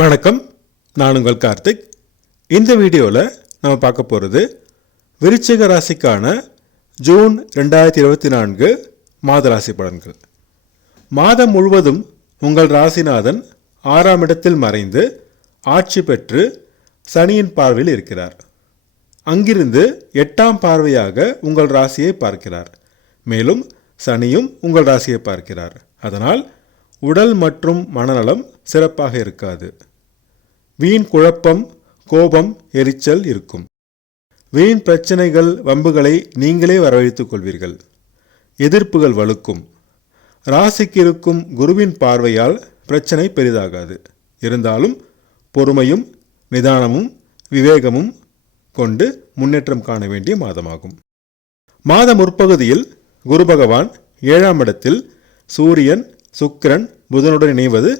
வணக்கம், நான் உங்கள் கார்த்திக். இந்த வீடியோவில் நம்ம பார்க்க போகிறது விருச்சிக ராசிக்கான ஜூன் 2024 மாத ராசி பலன்கள். மாதம் முழுவதும் உங்கள் ராசிநாதன் 6ஆம் இடத்தில் மறைந்து ஆட்சி பெற்று சனியின் பார்வையில் இருக்கிறார். அங்கிருந்து 8ஆம் பார்வையாக உங்கள் ராசியை பார்க்கிறார். மேலும் சனியும் உங்கள் ராசியை பார்க்கிறார். அதனால் உடல் மற்றும் மனநலம் சிறப்பாக இருக்காது. வீண் குழப்பம், கோபம், எரிச்சல் இருக்கும். வீண் பிரச்சனைகள், வம்புகளை நீங்களே வரவழைத்துக் கொள்வீர்கள். எதிர்ப்புகள் வலுக்கும். ராசிக்கு இருக்கும் குருவின் பார்வையால் பிரச்சனை பெரிதாகாது. இருந்தாலும் பொறுமையும் நிதானமும் விவேகமும் கொண்டு முன்னேற்றம் காண வேண்டிய மாதமாகும். மாத முற்பகுதியில் குரு பகவான் 7ஆம் இடத்தில் சூரியன், சுக்கிரன், புதனுடன் இணைவது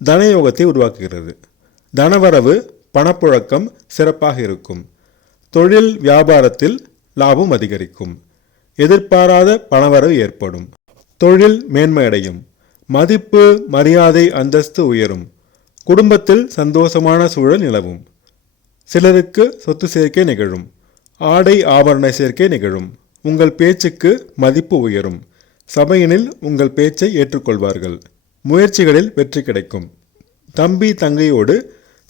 தனயோகத்தை உருவாக்குகிறது. தனவரவு, பணப்புழக்கம் சிறப்பாக இருக்கும். தொழில் வியாபாரத்தில் லாபம் அதிகரிக்கும். எதிர்பாராத பணவரவு ஏற்படும். தொழில் மேன்மையடையும். மதிப்பு, மரியாதை, அந்தஸ்து உயரும். குடும்பத்தில் சந்தோஷமான சூழல் நிலவும். சிலருக்கு சொத்து சேர்க்கை நிகழும். ஆடை ஆபரண சேர்க்கை நிகழும். உங்கள் பேச்சுக்கு மதிப்பு உயரும். சபையினில் உங்கள் பேச்சை ஏற்றுக்கொள்வார்கள். முயற்சிகளில் வெற்றி கிடைக்கும். தம்பி தங்கையோடு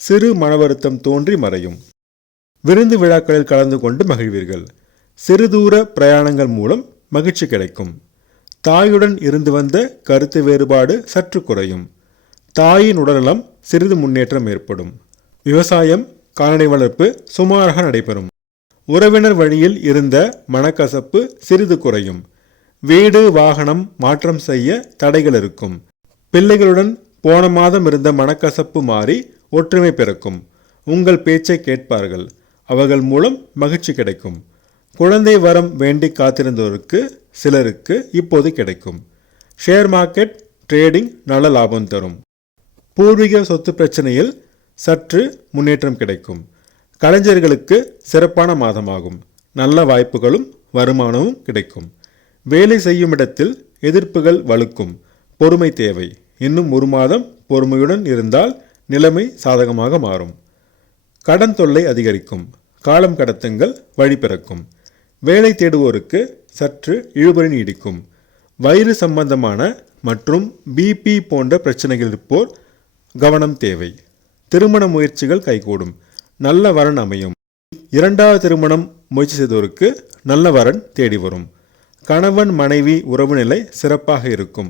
சிறு மனவருத்தம் தோன்றி மறையும். விருந்து விழாக்களில் கலந்து கொண்டு மகிழ்வீர்கள். சிறு தூர பிரயாணங்கள் மூலம் மகிழ்ச்சி கிடைக்கும். தாயுடன் இருந்து வந்த கருத்து வேறுபாடு சற்று குறையும். தாயின் உடல்நலம் சிறிது முன்னேற்றம் ஏற்படும். விவசாயம், கால்நடை வளர்ப்பு சுமாராக நடைபெறும். உறவினர் வழியில் இருந்த மனக்கசப்பு சிறிது குறையும். வீடு வாகனம் மாற்றம் செய்ய தடைகள் இருக்கும். பிள்ளைகளுடன் போன மாதம் இருந்த மனக்கசப்பு மாறி ஒற்றுமை பிறக்கும். உங்கள் பேச்சை கேட்பார்கள். அவர்கள் மூலம் மகிழ்ச்சி கிடைக்கும். குழந்தை வரம் வேண்டி காத்திருந்தோருக்கு சிலருக்கு இப்போது கிடைக்கும். ஷேர் மார்க்கெட், ட்ரேடிங் நல்ல லாபம் தரும். பூர்வீக சொத்து பிரச்சனையில் சற்று முன்னேற்றம் கிடைக்கும். கலைஞர்களுக்கு சிறப்பான மாதமாகும். நல்ல வாய்ப்புகளும் வருமானமும் கிடைக்கும். வேலை செய்யும் இடத்தில் எதிர்ப்புகள் வலுக்கும். பொறுமை தேவை. இன்னும் 1 மாதம் பொறுமையுடன் இருந்தால் நிலைமை சாதகமாக மாறும். கடன் தொல்லை அதிகரிக்கும். காலம் கடத்துங்கள், வழி பிறக்கும். வேலை தேடுவோருக்கு சற்று இழுபறி நீடிக்கும். வயிறு சம்பந்தமான மற்றும் பிபி போன்ற பிரச்சனைகள் இருப்போர் கவனம் தேவை. திருமண முயற்சிகள் கைகூடும். நல்ல வரன் அமையும். 2வது திருமணம் முயற்சி செய்தோருக்கு நல்ல வரன் தேடி வரும். கணவன் மனைவி உறவு நிலை சிறப்பாக இருக்கும்.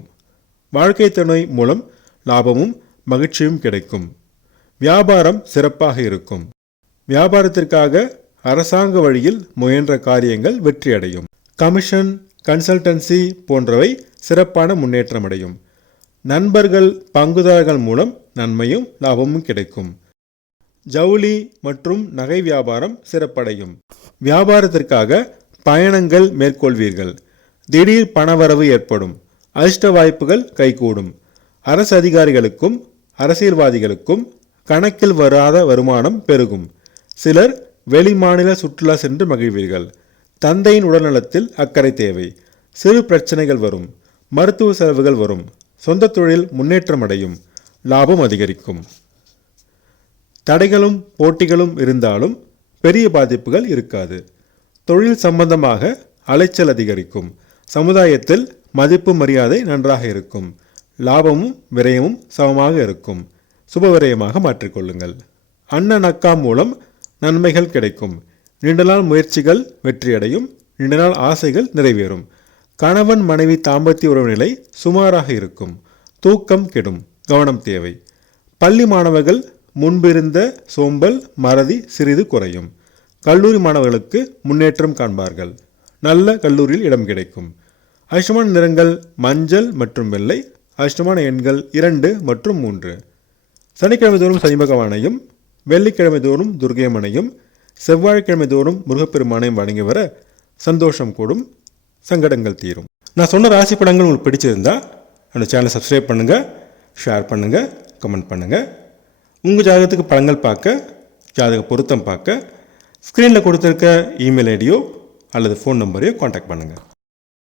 வாழ்க்கை துணை மூலம் லாபமும் மகிழ்ச்சியும் கிடைக்கும். வியாபாரம் சிறப்பாக இருக்கும். வியாபாரத்திற்காக அரசாங்க வழியில் முயன்ற காரியங்கள் வெற்றியடையும். கமிஷன், கன்சல்டன்சி போன்றவை சிறப்பான முன்னேற்றம் அடையும். நண்பர்கள், பங்குதாரர்கள் மூலம் நன்மையும் லாபமும் கிடைக்கும். ஜவுளி மற்றும் நகை வியாபாரம் சிறப்படையும். வியாபாரத்திற்காக பயணங்கள் மேற்கொள்வீர்கள். திடீர் பணவரவு ஏற்படும். அதிர்ஷ்ட வாய்ப்புகள் கைகூடும். அரசு அதிகாரிகளுக்கும் அரசியல்வாதிகளுக்கும் கணக்கில் வராத வருமானம் பெருகும். சிலர் வெளிமாநில சுற்றுலா சென்று மகிழ்வீர்கள். தந்தையின் உடல்நலத்தில் அக்கறை தேவை. சிறு பிரச்சனைகள் வரும். மருத்துவ செலவுகள் வரும். சொந்த தொழில் முன்னேற்றம் அடையும். லாபம் அதிகரிக்கும். தடைகளும் போட்டிகளும் இருந்தாலும் பெரிய பாதிப்புகள் இருக்காது. தொழில் சம்பந்தமாக அலைச்சல் அதிகரிக்கும். சமுதாயத்தில் மதிப்பு மரியாதை நன்றாக இருக்கும். லாபமும் விரயமும் சமமாக இருக்கும். சுபவிரயமாக மாற்றிக்கொள்ளுங்கள். அண்ணன் அக்கா மூலம் நன்மைகள் கிடைக்கும். நீண்ட நாள் முயற்சிகள் வெற்றியடையும். நீண்ட நாள் ஆசைகள் நிறைவேறும். கணவன் மனைவி தாம்பத்திய உறவு நிலை சுமாராக இருக்கும். தூக்கம் கெடும். கவனம் தேவை. பள்ளி மாணவர்கள் முன்பிருந்த சோம்பல், மறதி சிறிது குறையும். கல்லூரி மாணவர்களுக்கு முன்னேற்றம் காண்பார்கள். நல்ல கல்லூரியில் இடம் கிடைக்கும். அதிர்ஷ்டமான நிறங்கள் மஞ்சள் மற்றும் வெள்ளை. அதிர்ஷ்டமான எண்கள் 2 மற்றும் 3. சனிக்கிழமை தோறும் சனி பகவானையும், வெள்ளிக்கிழமை தோறும் துர்க்கையம்மனையும், செவ்வாய்க்கிழமை தோறும் முருகப்பெருமானையும் வணங்கி வர சந்தோஷம் கூடும், சங்கடங்கள் தீரும். நான் சொன்ன ராசி படங்கள் உங்களுக்கு பிடிச்சிருந்தா அந்த சேனலை சப்ஸ்கிரைப் பண்ணுங்கள், ஷேர் பண்ணுங்கள், கமெண்ட் பண்ணுங்கள். உங்கள் ஜாதகத்துக்கு படங்கள் பார்க்க, ஜாதக பொருத்தம் பார்க்க ஸ்க்ரீனில் கொடுத்துருக்க இமெயில் ஐடியோ அல்லது ஃபோன் நம்பரையோ காண்டாக்ட் பண்ணுங்கள்.